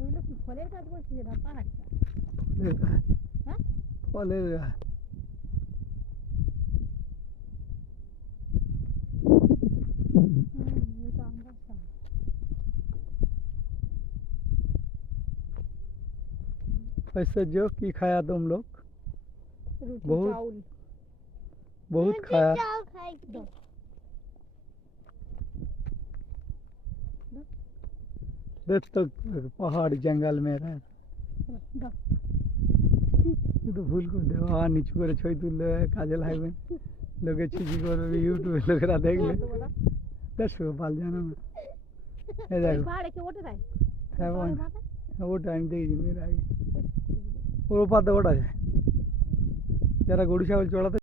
ওগুলো কি ফলের গাছ বলছিস না পাহাড়টা? ফলের গাছ। হ্যাঁ, ফলের গাছ। ये तो आम गाछ था। वैसे जो की खाया तुम लोग? रोटी बहुत चावल बहुत खाया। दो देख तो पहाड़ जंगल में रहे दो तो ভুল করে দেওয়া আর নিচু করে ছবি তুললে কাজে লাগবে লোকে ছিচি করবে ইউটিউবে লোকেরা দেখলে দেখো পাল জানো না এই দেখো পাহাড়ে কে ওঠে তাই? হ্যাঁ বোন, পাহাড়ের মাথায়? ওটা আমি দেখছি মেয়ের আগে ওর পাতে ওটা যায় যারা গরু ছাগল চড়াতে